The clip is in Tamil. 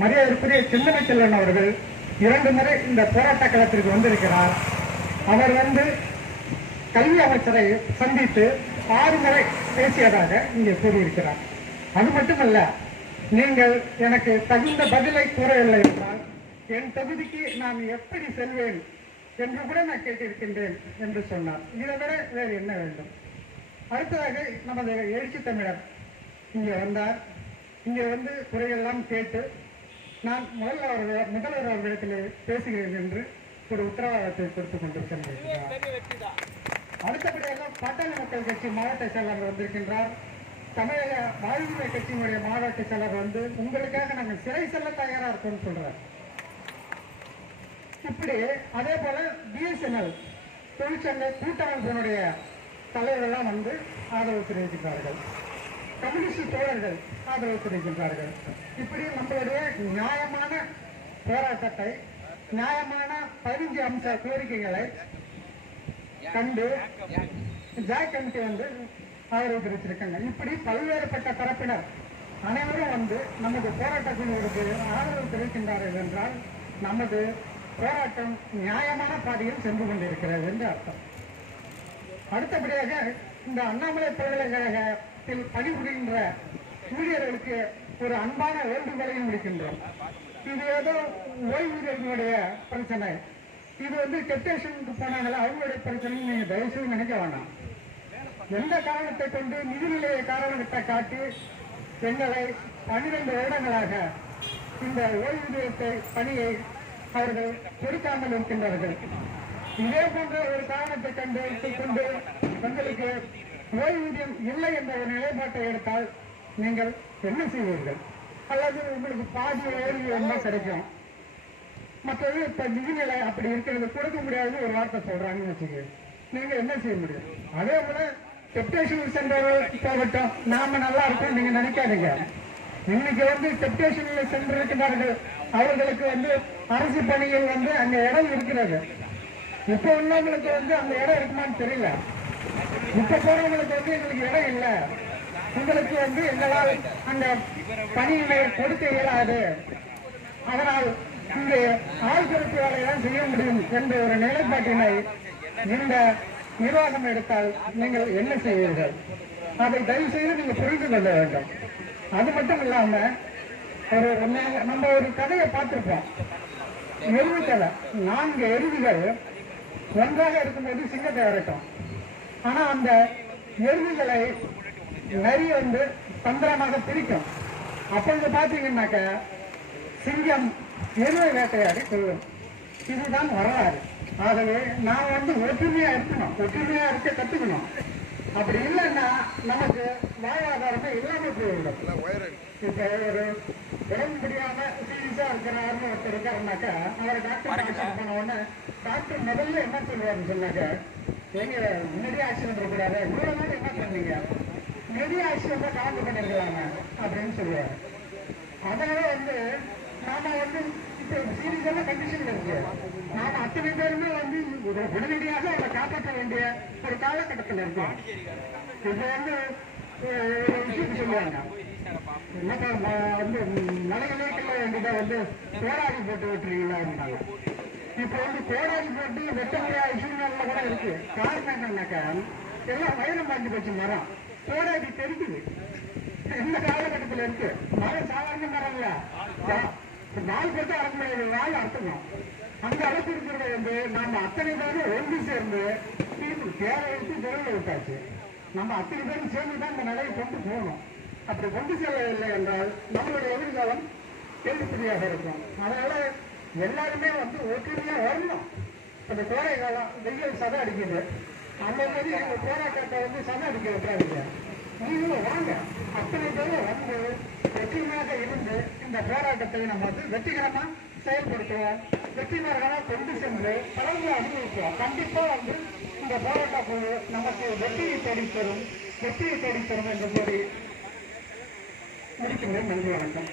மரியாதைக்குரிய சிந்தனை செல்வன் அவர்கள் இரண்டு முறை இந்த போராட்ட களத்திற்கு வந்திருக்கிறார். அவர் வந்து கல்வி அமைச்சரை சந்தித்து ஆறு முறை பேசியதாக இங்கே கூறியிருக்கிறார். அது மட்டுமல்ல நீங்கள் எனக்கு தகுந்த பதிலை கூறவில்லை என்றால் என் தொகுதிக்கு நான் எப்படி செல்வேன் என்று கூட நான் கேட்டிருக்கின்றேன் என்று சொன்னார். இதை விட வேறு என்ன வேண்டும்? அடுத்ததாக நமது எழுச்சி தமிழர் இங்கே வந்தார். இங்கே வந்து குறையெல்லாம் கேட்டு நான் முதல்வர் முதல்வர் அவர்களிடத்தில் பேசுகிறேன் என்று ஒரு உத்தரவாதத்தை கொடுத்துக் கொண்டிருக்கின்றார். அடுத்தபடியாக பாட்டாளி மக்கள் கட்சி மாவட்ட செயலாளர் வந்திருக்கின்றார். தமிழக வாழ்வுரிமை கட்சியினுடைய மாவட்ட செயலர் வந்து உங்களுக்காக நாங்கள் சிறை செல்ல தயாரா இருக்கோம்னு சொல்றார். இப்படி அதே போல பிஎஸ்என்எல் தொழிற்சங்க கூட்டமைப்பினுடைய தலைவர்கள்லாம் வந்து ஆதரவு தெரிவிக்கின்றார்கள். கம்யூனிஸ்ட் தோழர்கள் ஆதரவு தெரிவிக்கின்றார்கள். இப்படி நம்மளுடைய நியாயமான போராட்டத்தை நியாயமான பதினஞ்சு அம்ச கோரிக்கைகளை கண்டு ஜாய் கமிட்டி வந்து ஆதரவு தெரிவிச்சிருக்காங்க இப்படி பல்வேறுபட்ட தரப்பினர் அனைவரும் வந்து நமது போராட்டத்தினருக்கு ஆதரவு தெரிவிக்கின்றார்கள் என்றால் நமது போராட்டம் நியாயமான பாதையில் சென்று கொண்டிருக்கிறது என்று அர்த்தம். அடுத்தபடியாக இந்த அண்ணாமலை பல்கலைக்கழக பணிபுரிகின்ற ஊழியர்களுக்கு ஒரு அன்பான வேண்டுகோளையும் விடுக்கின்றோம். இது ஏதோ ஓய்வூதியர்களுடைய பிரச்சனை. இது வந்து டெப்டேஷனுக்கு போனாங்களா அவங்களுடைய பிரச்சனை நீங்க தயவுசெய்து நினைக்க வேண்டாம். எந்த காரணத்தை கொண்டு நிதிநிலையை காரணத்தை காட்டி எங்களை பன்னிரண்டு வருடங்களாக இந்த ஓய்வூதியத்தை பணியை அவர்கள் கொடுக்காமல் இருக்கின்றார்கள். இதே போன்ற ஒரு காரணத்தை கண்டு கொண்டு எங்களுக்கு ஓய்வூதியம் இல்லை என்ற ஒரு நிலைப்பாட்டை எடுத்தால் நீங்கள் என்ன செய்வீர்கள்? அல்லது உங்களுக்கு பாதி ஓய்வூதியம் தான் கிடைக்கும். மற்றது இப்ப நிதிநிலை அப்படி இருக்கிறது கொடுக்க முடியாதுன்னு ஒரு வார்த்தை சொல்றாங்கன்னு வச்சுக்கோங்க. நீங்க என்ன செய்ய முடியும்? அதே போல டெப்டேஷன் சென்டர் போகட்டும். நாம நல்லா இருக்கும் நீங்க நினைக்காதீங்க. இன்னைக்கு வந்து டெப்டேஷன் சென்டர் இருக்கிறார்கள் அவர்களுக்கு வந்து அரசு பணிகள் வந்து அங்க இடம் இருக்கிறது. இப்ப உள்ளவங்களுக்கு வந்து அந்த இடம் இருக்குமான்னு தெரியல. இப்ப போறவங்களுக்கு வந்து எங்களுக்கு இடம் இல்லை. உங்களுக்கு வந்து எங்களால் அந்த பணியினை கொடுக்க இயலாது. அதனால் இங்கு ஆழ்கருத்து வேலையெல்லாம் செய்ய முடியும் என்ற ஒரு நிலைப்பாட்டினை இந்த நிர்வாகம் எடுத்தால் நீங்கள் என்ன செய்வீர்கள்? அதை தயவு செய்து நீங்க புரிந்து கொள்ள வேண்டும். அது மட்டும் இல்லாம ஒரு நம்ம ஒரு கதையை பார்த்திருப்போம். எருவு கதை. நான்கு எருவுகள் ஒன்றாக இருக்கும்போது சிங்கத்தை விரட்டும் ஆனா அந்த எருதுகளை நரி வந்து தந்திரமாக பிரிக்கும். அப்பொழுது பாத்தீங்கன்னாக்க சிங்கம் எருவை வேட்டையாடி கொள்ளும். இதுதான் வரலாறு. ஆகவே நாம் வந்து ஒற்றுமையா இருக்கணும். ஒற்றுமையா இருக்க கத்துக்கணும். அப்படி இல்லைன்னா நமக்கு வாழ்வாதாரமே இல்லாம போய்விடும் இப்ப ஒரு உடம்பு முடியாம சீரியஸா இருக்கிறாருன்னு ஒருத்தர் இருக்காருனாக்கா அவர் டாக்டர் போன உடனே டாக்டர் முதல்ல என்ன சொல்லுவாருன்னு சொன்னாக்க எங்க முன்னாடியே ஆக்சிடென்ட் இருக்கக்கூடாது இவ்வளவு நாள் என்ன பண்ணீங்க முன்னாடியே ஆக்சிடென்ட் கலந்து பண்ணிருக்கலாங்க அப்படின்னு சொல்லுவாரு. அதனால வந்து நாம வந்து இப்ப சீரியஸான கண்டிஷன்ல இருக்கு. நாம அத்தனை பேருமே வந்து உட- உடனடியாக அவரை காப்பாற்ற வேண்டிய ஒரு காலகட்டத்தில் இருக்கோம் இப்ப வந்து ஒரு விஷயம் சொல்லுவாங்க. என்னப்பா வந்து மலைகளே கிள்ள வந்து கோடாரி போட்டு விட்டுறீங்களா இருந்தாங்க இப்போ வந்து கோடாரி போட்டு வெட்ட கூட இருக்கு. காரணம் என்னன்னாக்கா எல்லாம் வயலம் பாஞ்சு போச்சு மரம். கோடாரி தெரிக்குது இந்த காலகட்டத்தில் இருக்கு? மரம் சாதாரண மரம் இல்ல. நாள் நாலு பேர்த்து முடியாது. நாள் அர்த்தம் அந்த அளவுக்கு இருக்கிறத வந்து நாம அத்தனை பேரும் ஒன்று சேர்ந்து தீர்வு தேவை எடுத்து விரைவில் விட்டாச்சு. நம்ம அத்தனை பேரும் சேர்ந்து தான் இந்த நிலையை கொண்டு போகணும். அப்படி கொண்டு செல்லவில்லை என்றால் நம்மளுடைய எதிர்காலம் கேள்விக்குறியாக இருக்கும். அதனால எல்லாருமே வந்து ஒற்றுமையா வரணும். அந்த கோடை காலம் வெயில் சதை அடிக்குது. அந்த மாதிரி எங்கள் போராட்டத்தை வந்து சதை அடிக்க விட்டுறாதீங்க நீங்களும் வாங்க. அத்தனை பேரும் வந்து வெற்றிகரமாக இருந்து இந்த போராட்டத்தை நம்ம வந்து வெற்றிகரமா செயல்படுத்துவோம். வெற்றிகரமாக கொண்டு சென்று பலர்களை அனுபவிப்போம். கண்டிப்பா வந்து இந்த போராட்ட குழு நமக்கு வெற்றியை தேடித்தரும். வெற்றியை தேடித்தரும் என்று கூறி முடிக்கிறேன். நன்றி வணக்கம்.